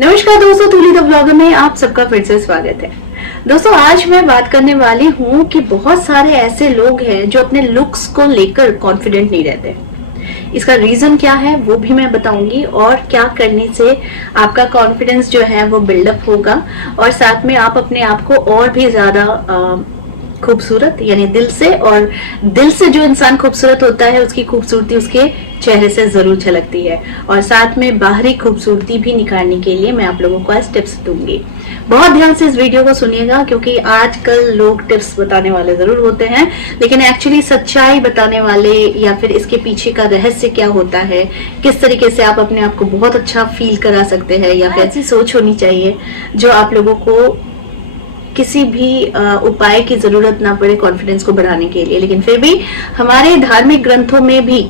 नमस्कार दोस्तों, तुली the blogger में आप सबका फिर से स्वागत है। दोस्तों, आज मैं बात करने वाली हूँ कि बहुत सारे ऐसे लोग हैं जो अपने लुक्स को लेकर कॉन्फिडेंट नहीं रहते। इसका रीजन क्या है वो भी मैं बताऊंगी और क्या करने से आपका कॉन्फिडेंस जो है वो बिल्डअप होगा और साथ में आप अपने आप को और भी ज्यादा खूबसूरत यानी दिल से जो इंसान खूबसूरत होता है उसकी खूबसूरती उसके चेहरे से जरूर झलकती है। और साथ में बाहरी खूबसूरती भी निखारने के लिए मैं आप लोगों को आज टिप्स दूंगी। बहुत ध्यान से इस वीडियो को सुनिएगा क्योंकि आजकल लोग टिप्स बताने वाले जरूर होते हैं लेकिन एक्चुअली सच्चाई बताने वाले या फिर इसके पीछे का रहस्य क्या होता है, किस तरीके से आप अपने आप को बहुत अच्छा फील करा सकते हैं या फिर ऐसी सोच होनी चाहिए जो आप लोगों को किसी भी उपाय की जरूरत ना पड़े कॉन्फिडेंस को बढ़ाने के लिए। लेकिन फिर भी हमारे धार्मिक ग्रंथों में भी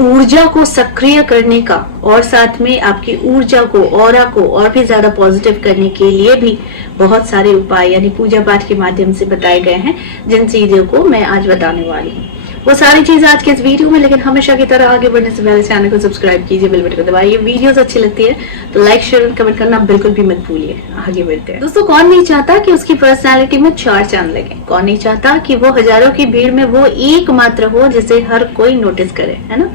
ऊर्जा को सक्रिय करने का और साथ में आपकी ऊर्जा को ऑरा को और भी ज्यादा पॉजिटिव करने के लिए भी बहुत सारे उपाय यानी पूजा पाठ के माध्यम से बताए गए हैं, जिन चीजों को मैं आज बताने वाली हूँ वो सारी चीज आज के इस वीडियो में। लेकिन हमेशा की तरह आगे बढ़ने से पहले चैनल को सब्सक्राइब कीजिए, बेल बटन को दबाइए। वीडियोस अच्छी लगती है तो लाइक शेयर और कमेंट करना बिल्कुल भी मत भूलिए। आगे बढ़ते हैं। दोस्तों, कौन नहीं चाहता कि उसकी पर्सनालिटी में चार चांद लगे? कौन नहीं चाहता कि वो हजारों की भीड़ में वो एकमात्र हो जिसे हर कोई नोटिस करे, है ना?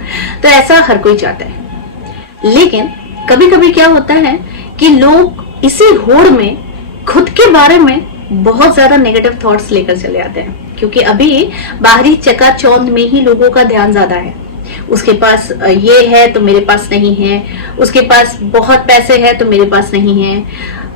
तो ऐसा हर कोई चाहता है। लेकिन कभी कभी क्या होता है कि लोग इसी होड़ में खुद के बारे में बहुत ज्यादा नेगेटिव थॉट्स लेकर चले आते हैं क्योंकि अभी बाहरी चकाचौंध में ही लोगों का ध्यान ज्यादा है। उसके पास ये है तो मेरे पास नहीं है, उसके पास बहुत पैसे है तो मेरे पास नहीं है,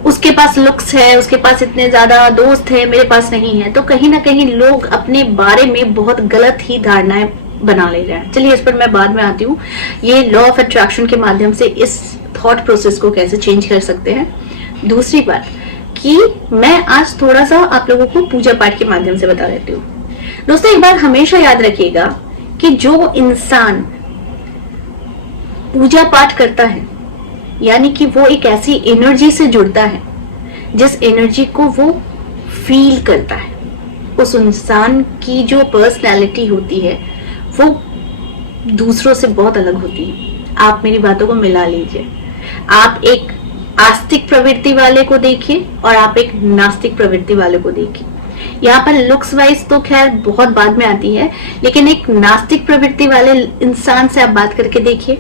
उसके पास लुक्स है, उसके पास इतने ज्यादा दोस्त है, मेरे पास नहीं है। तो कहीं ना कहीं लोग अपने बारे में बहुत गलत ही धारणाएं बना ले रहे हैं। चलिए, इस पर मैं बाद में आती हूँ। ये लॉ ऑफ अट्रैक्शन के माध्यम से इस थॉट प्रोसेस को कैसे चेंज कर सकते हैं। दूसरी बात कि मैं आज थोड़ा सा आप लोगों को पूजा पाठ के माध्यम से बता देती हूँ। दोस्तों, एक बात हमेशा याद रखिएगा कि जो इंसान पूजा पाठ करता है यानी कि वो एक ऐसी एनर्जी से जुड़ता है जिस एनर्जी को वो फील करता है। उस इंसान की जो पर्सनैलिटी होती है वो दूसरों से बहुत अलग होती है। आप मेरी बातों को मिला लीजिए। आप एक आस्तिक प्रवृत्ति वाले को देखिए और आप एक नास्तिक प्रवृत्ति वाले को देखिए। यहाँ पर लुक्स वाइज तो खैर बहुत बाद में आती है, लेकिन एक नास्तिक प्रवृत्ति वाले इंसान से आप बात करके देखिए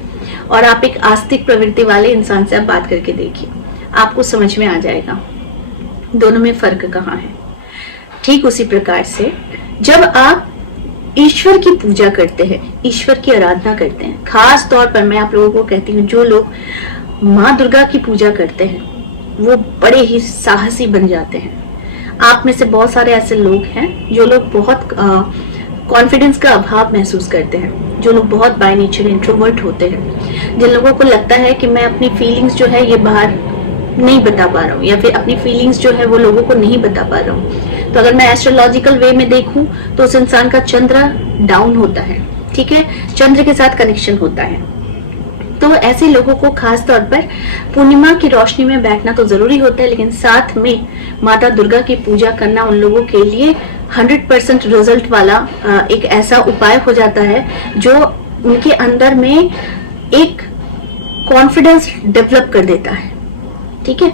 और आप एक आस्तिक प्रवृत्ति वाले इंसान से आप बात करके देखिए, आपको समझ में आ जाएगा दोनों में फर्क कहाँ है। ठीक उसी प्रकार से जब आप ईश्वर की पूजा करते हैं, ईश्वर की आराधना करते हैं, खास तौर पर मैं आप लोगों को कहती हूँ जो लोग माँ दुर्गा की पूजा करते हैं वो बड़े ही साहसी बन जाते हैं। आप में से बहुत सारे ऐसे लोग हैं जो लोग बहुत कॉन्फिडेंस का अभाव महसूस करते हैं, जो लोग बहुत बाय नेचर इंट्रोवर्ट होते हैं, जिन लोगों को लगता है कि मैं अपनी फीलिंग्स जो है ये बाहर नहीं बता पा रहा हूँ या फिर अपनी फीलिंग्स जो है वो लोगों को नहीं बता पा रहा हूँ। तो अगर मैं एस्ट्रोलॉजिकल वे में देखूं तो उस इंसान का चंद्र डाउन होता है, ठीक है, चंद्र के साथ कनेक्शन होता है। तो ऐसे लोगों को खास तौर पर पूर्णिमा की रोशनी में बैठना तो जरूरी होता है, लेकिन साथ में माता दुर्गा की पूजा करना उन लोगों के लिए 100% रिजल्ट वाला एक ऐसा उपाय हो जाता है जो उनके अंदर में एक कॉन्फिडेंस डेवलप कर देता है। ठीक है,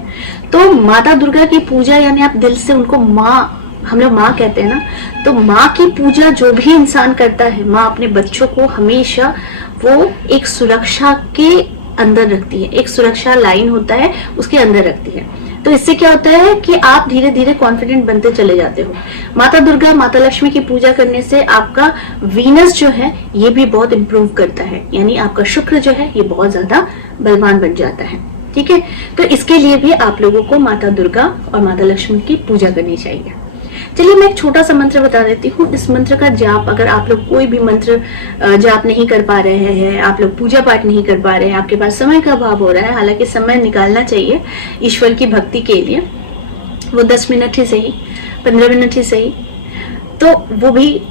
तो माता दुर्गा की पूजा यानी आप दिल से उनको माँ, हम लोग माँ कहते हैं ना, तो माँ की पूजा जो भी इंसान करता है, माँ अपने बच्चों को हमेशा वो एक सुरक्षा के अंदर रखती है, एक सुरक्षा लाइन होता है उसके अंदर रखती है। तो इससे क्या होता है कि आप धीरे धीरे कॉन्फिडेंट बनते चले जाते हो। माता दुर्गा, माता लक्ष्मी की पूजा करने से आपका वीनस जो है ये भी बहुत इंप्रूव करता है, यानी आपका शुक्र जो है ये बहुत ज्यादा बलवान बन जाता है। ठीक है, तो इसके लिए भी आप लोगों को माता दुर्गा और माता लक्ष्मी की पूजा करनी चाहिए। चलिए, मैं एक छोटा सा मंत्र बता देती हूँ। इस मंत्र का जाप, अगर आप लोग कोई भी मंत्र जाप नहीं कर पा रहे हैं, आप लोग पूजा पाठ नहीं कर पा रहे हैं, आपके पास समय का अभाव हो रहा है, हालांकि समय निकालना चाहिए ईश्वर की भक्ति के लिए, वो 10 मिनट ही सही, 15 मिनट ही सही, तो वो भी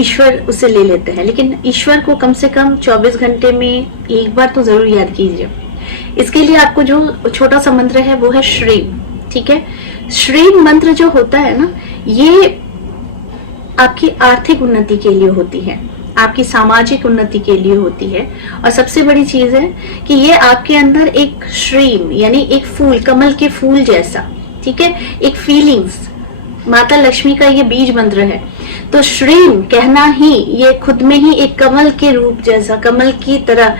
ईश्वर उसे ले लेते हैं। लेकिन ईश्वर को कम से कम 24 घंटे में एक बार तो जरूर याद कीजिए। इसके लिए आपको जो छोटा सा मंत्र है वो है श्रीम। ठीक है, श्रीम मंत्र जो होता है ना, ये आपकी आर्थिक उन्नति के लिए होती है। आपकी सामाजिक उन्नति के लिए होती है। और सबसे बड़ी चीज है कि ये आपके अंदर एक श्रीम यानी एक फूल, कमल के फूल जैसा, ठीक है, एक फीलिंग्स, माता लक्ष्मी का ये बीज मंत्र है। तो श्रीम कहना ही ये खुद में ही एक कमल के रूप जैसा, कमल की तरह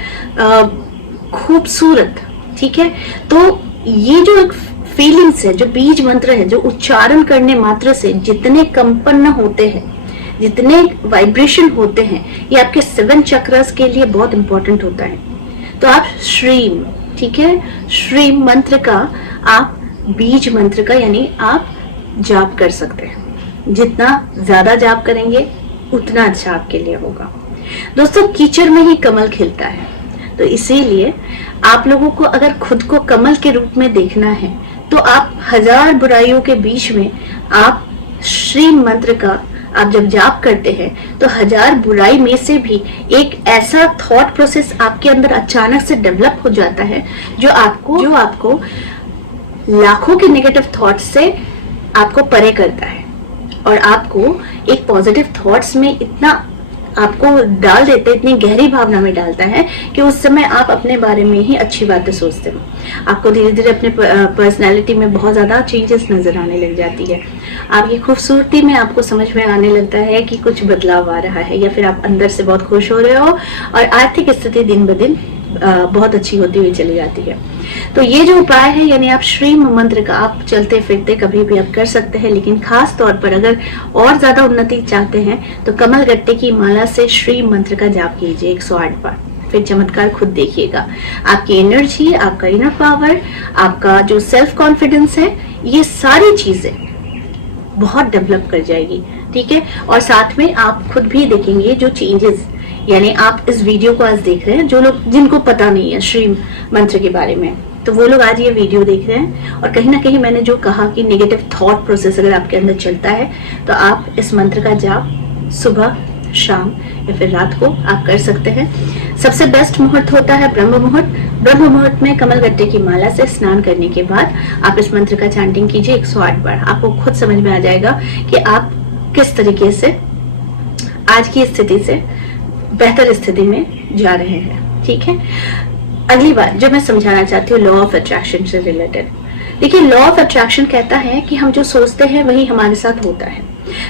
खूबसूरत, ठीक है। तो ये जो एक फीलिंग्स है, जो बीज मंत्र है, जो उच्चारण करने मात्र से जितने कंपन होते हैं, जितने वाइब्रेशन होते हैं, ये आपके 7 चक्रस के लिए बहुत इंपॉर्टेंट होता है। तो आप श्रीम, ठीक है, श्रीम मंत्र का आप बीज मंत्र का यानी आप जाप कर सकते हैं। जितना ज्यादा जाप करेंगे उतना अच्छा आपके लिए होगा। दोस्तों, कीचड़ में ही कमल खिलता है, तो इसीलिए आप लोगों को अगर खुद को कमल के रूप में देखना है तो आप 1000 बुराइयों के बीच में आप श्री मंत्र का आप जब जाप करते हैं तो 1000 बुराई में से भी एक ऐसा थॉट प्रोसेस आपके अंदर अचानक से डेवलप हो जाता है जो आपको लाखों के नेगेटिव थॉट से आपको परे करता है और आपको एक पॉजिटिव थॉट्स में इतना आपको डाल देते, इतनी गहरी भावना में डालता है कि उस समय आप अपने बारे में ही अच्छी बातें सोचते हो। आपको धीरे धीरे अपने पर्सनैलिटी में बहुत ज्यादा चेंजेस नजर आने लग जाती है। आपकी खूबसूरती में आपको समझ में आने लगता है कि कुछ बदलाव आ रहा है, या फिर आप अंदर से बहुत खुश हो रहे हो और आर्थिक स्थिति दिन ब दिन बहुत अच्छी होती हुई चली जाती है। तो ये जो उपाय है यानी आप श्री मंत्र का आप चलते फिरते कभी भी आप कर सकते हैं, लेकिन खास तौर पर अगर और ज्यादा उन्नति चाहते हैं तो कमल गट्टे की माला से श्री मंत्र का जाप कीजिए 108 बार, फिर चमत्कार खुद देखिएगा। आपकी एनर्जी, आपका इनर पावर, आपका जो सेल्फ कॉन्फिडेंस है, ये सारी चीजें बहुत डेवलप कर जाएगी, ठीक है। और साथ में आप खुद भी देखेंगे जो चेंजेस, यानी आप इस वीडियो को आज देख रहे हैं, जो लोग जिनको पता नहीं है श्री मंत्र के बारे में, तो वो लोग आज ये वीडियो देख रहे हैं और कहीं ना कहीं मैंने जो कहा कि नेगेटिव थॉट प्रोसेस अगर आपके अंदर चलता है तो आप इस मंत्र का जाप सुबह, शाम या फिर रात को आप कर सकते हैं। सबसे बेस्ट मुहूर्त होता है ब्रह्म मुहूर्त। ब्रह्म मुहूर्त में कमल गट्टे की माला से स्नान करने के बाद आप इस मंत्र का चैंटिंग कीजिए 108 बार। आपको खुद समझ में आ जाएगा कि आप किस तरीके से आज की स्थिति से बेहतर स्थिति में जा रहे हैं, ठीक है। अगली बात जो मैं समझाना चाहती हूँ लॉ ऑफ अट्रैक्शन से रिलेटेड। देखिए, लॉ ऑफ अट्रैक्शन कहता है कि हम जो सोचते हैं वही हमारे साथ होता है।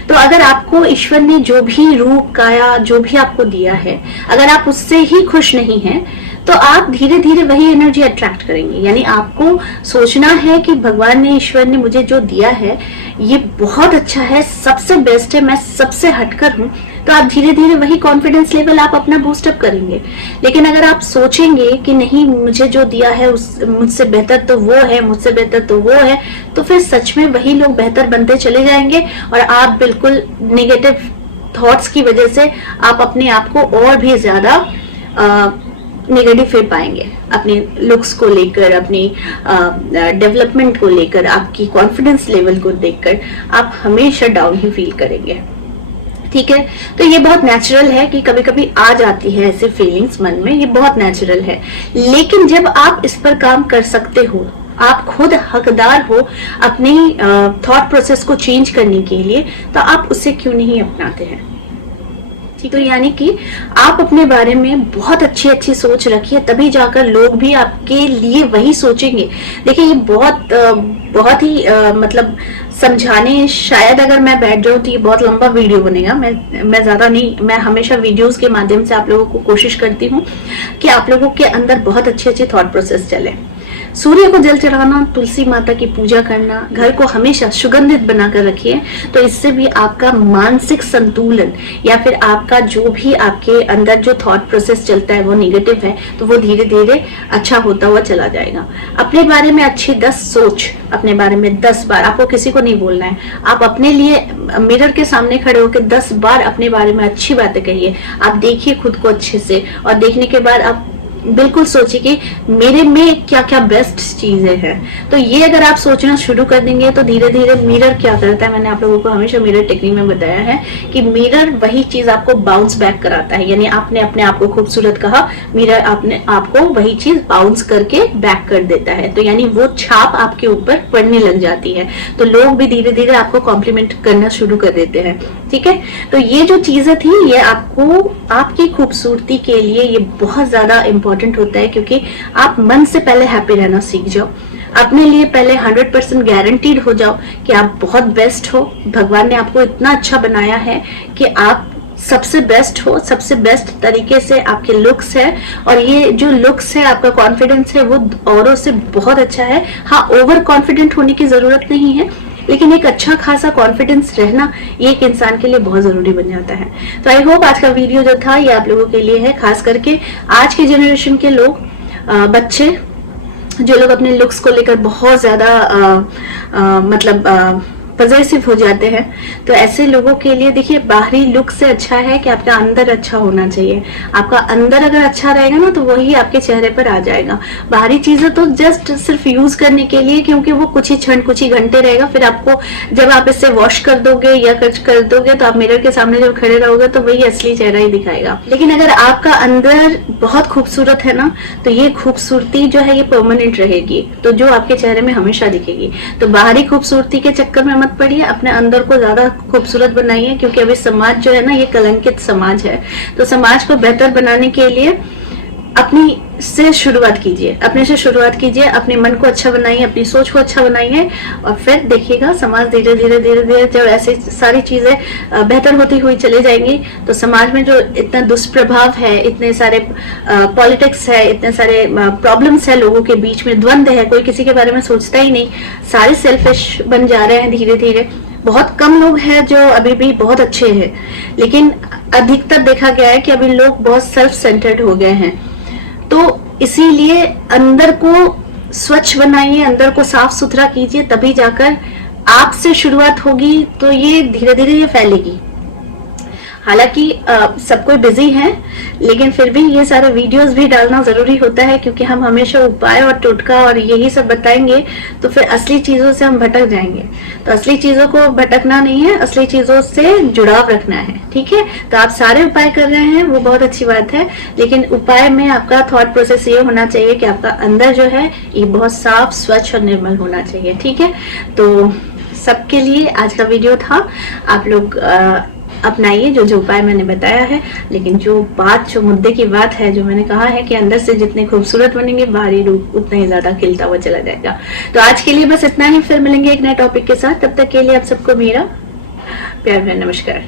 तो अगर आपको ईश्वर ने जो भी रूप, काया, जो भी आपको दिया है, अगर आप उससे ही खुश नहीं हैं तो आप धीरे धीरे वही एनर्जी अट्रैक्ट करेंगे। यानी आपको सोचना है कि भगवान ने, ईश्वर ने मुझे जो दिया है ये बहुत अच्छा है, सबसे बेस्ट है, मैं सबसे हटकर हूँ, तो आप धीरे धीरे वही कॉन्फिडेंस लेवल आप अपना बूस्टअप करेंगे। लेकिन अगर आप सोचेंगे कि नहीं, मुझे जो दिया है मुझसे बेहतर तो वो है, मुझसे बेहतर तो वो है, तो फिर सच में वही लोग बेहतर बनते चले जाएंगे और आप बिल्कुल नेगेटिव थॉट्स की वजह से आप अपने आप को और भी ज्यादा नेगेटिव फील पाएंगे। अपने लुक्स को लेकर, अपनी डेवलपमेंट को लेकर, आपकी कॉन्फिडेंस लेवल को देखकर आप हमेशा डाउन ही फील करेंगे, ठीक है। तो ये बहुत नेचुरल है कि कभी कभी आ जाती है ऐसी फीलिंग्स मन में, ये बहुत नेचुरल है। लेकिन जब आप इस पर काम कर सकते हो, आप खुद हकदार हो अपनी थॉट प्रोसेस को चेंज करने के लिए, तो आप उसे क्यों नहीं अपनाते हैं। तो यानी कि आप अपने बारे में बहुत अच्छी अच्छी सोच रखिए, तभी जाकर लोग भी आपके लिए वही सोचेंगे। देखिए, ये बहुत ही मतलब समझाने, शायद अगर मैं बैठ जाऊं तो ये बहुत लंबा वीडियो बनेगा। मैं ज्यादा नहीं, मैं हमेशा वीडियोस के माध्यम से आप लोगों को कोशिश करती हूँ कि आप लोगों के अंदर बहुत अच्छी अच्छी थॉट प्रोसेस चले। सूर्य को जल चढ़ाना, तुलसी माता की पूजा करना, घर को हमेशा सुगंधित बनाकर रखिए, तो इससे भी आपका मानसिक संतुलन या फिर आपका जो भी आपके अंदर जो थॉट प्रोसेस चलता है वो नेगेटिव है, तो वो धीरे धीरे अच्छा होता हुआ चला जाएगा। अपने बारे में अच्छी 10 सोच, अपने बारे में 10 बार, आपको किसी को नहीं बोलना है, आप अपने लिए मिरर के सामने खड़े होकर 10 बार अपने बारे में अच्छी बातें कहिए। आप देखिए खुद को अच्छे से, और देखने के बाद आप बिल्कुल सोचिए कि मेरे में क्या क्या बेस्ट चीजें हैं। तो ये अगर आप सोचना शुरू कर देंगे तो धीरे धीरे मिरर क्या करता है, मैंने आप लोगों को हमेशा मिरर टेक्निक में बताया है कि मिरर वही चीज आपको बाउंस बैक कराता है। यानी आपने अपने आप को खूबसूरत कहा, मिरर आपने आपको वही चीज बाउंस करके बैक कर देता है। तो यानी वो छाप आपके ऊपर पड़ने लग जाती है, तो लोग भी धीरे धीरे आपको कॉम्प्लीमेंट करना शुरू कर देते हैं। ठीक है, तो ये जो चीजें थी ये आपको आपकी खूबसूरती के लिए ये बहुत ज्यादा इंपॉर्टेंट होता है, क्योंकि आप मन से पहले हैप्पी रहना सीख जाओ। अपने लिए पहले 100% गारंटीड हो जाओ कि आप बहुत बेस्ट हो। भगवान ने आपको इतना अच्छा बनाया है कि आप सबसे बेस्ट हो, सबसे बेस्ट तरीके से आपके लुक्स है, और ये जो लुक्स है, आपका कॉन्फिडेंस है, वो औरों से बहुत अच्छा है। हाँ, ओवर कॉन्फिडेंट होने की जरूरत नहीं है, लेकिन एक अच्छा खासा कॉन्फिडेंस रहना ये एक इंसान के लिए बहुत जरूरी बन जाता है। तो आई होप आज का वीडियो जो था ये आप लोगों के लिए है, खास करके आज के जनरेशन के लोग, बच्चे, जो लोग अपने लुक्स को लेकर बहुत ज्यादा मतलब पॉजिटिव हो जाते हैं। तो ऐसे लोगों के लिए देखिए, बाहरी लुक से अच्छा है कि आपका अंदर अच्छा होना चाहिए। आपका अंदर अगर अच्छा रहेगा ना तो वही आपके चेहरे पर आ जाएगा। बाहरी चीजें तो जस्ट सिर्फ यूज करने के लिए, क्योंकि वो कुछ ही क्षण, कुछ ही घंटे रहेगा। फिर आपको जब आप इससे वॉश कर दोगे या कुछ कर दोगे तो आप मिरर के सामने जब खड़े रहोगे तो वही असली चेहरा ही दिखाएगा। लेकिन अगर आपका अंदर बहुत खूबसूरत है ना, तो ये खूबसूरती जो है ये परमानेंट रहेगी, तो जो आपके चेहरे में हमेशा दिखेगी। तो बाहरी खूबसूरती के चक्कर में मत पड़िए, अपने अंदर को ज्यादा खूबसूरत बनाइए, क्योंकि अभी समाज जो है ना ये कलंकित समाज है। तो समाज को बेहतर बनाने के लिए अपनी से शुरुआत कीजिए, अपने से शुरुआत कीजिए, अपने मन को अच्छा बनाइए, अपनी सोच को अच्छा बनाइए, और फिर देखिएगा समाज धीरे धीरे धीरे धीरे जब ऐसी सारी चीजें बेहतर होती हुई चली जाएंगी, तो समाज में जो इतना दुष्प्रभाव है, इतने सारे पॉलिटिक्स है, इतने सारे प्रॉब्लम्स है, लोगों के बीच में द्वंद्व है, कोई किसी के बारे में सोचता ही नहीं, सारे सेल्फिश बन जा रहे हैं धीरे धीरे। बहुत कम लोग हैं जो अभी भी बहुत अच्छे हैं, लेकिन अधिकतर देखा गया है कि अभी लोग बहुत सेल्फ सेंटर्ड हो गए हैं। तो इसीलिए अंदर को स्वच्छ बनाइए, अंदर को साफ सुथरा कीजिए, तभी जाकर आपसे शुरुआत होगी, तो ये धीरे धीरे ये फैलेगी। हालांकि सब कोई बिजी है, लेकिन फिर भी ये सारे वीडियोस भी डालना जरूरी होता है, क्योंकि हम हमेशा उपाय और टोटका और यही सब बताएंगे तो फिर असली चीजों से हम भटक जाएंगे। तो असली चीजों को भटकना नहीं है, असली चीजों से जुड़ाव रखना है। ठीक है, तो आप सारे उपाय कर रहे हैं, वो बहुत अच्छी बात है, लेकिन उपाय में आपका थॉट प्रोसेस ये होना चाहिए कि आपका अंदर जो है ये बहुत साफ, स्वच्छ और निर्मल होना चाहिए। ठीक है, तो सबके लिए आज का वीडियो था। आप लोग अपनाइए जो उपाय मैंने बताया है, लेकिन जो मुद्दे की बात है, जो मैंने कहा है कि अंदर से जितने खूबसूरत बनेंगे बाहरी रूप उतना ही ज्यादा खिलता हुआ चला जाएगा। तो आज के लिए बस इतना ही, फिर मिलेंगे एक नए टॉपिक के साथ। तब तक के लिए आप सबको मेरा प्यार भरा नमस्कार।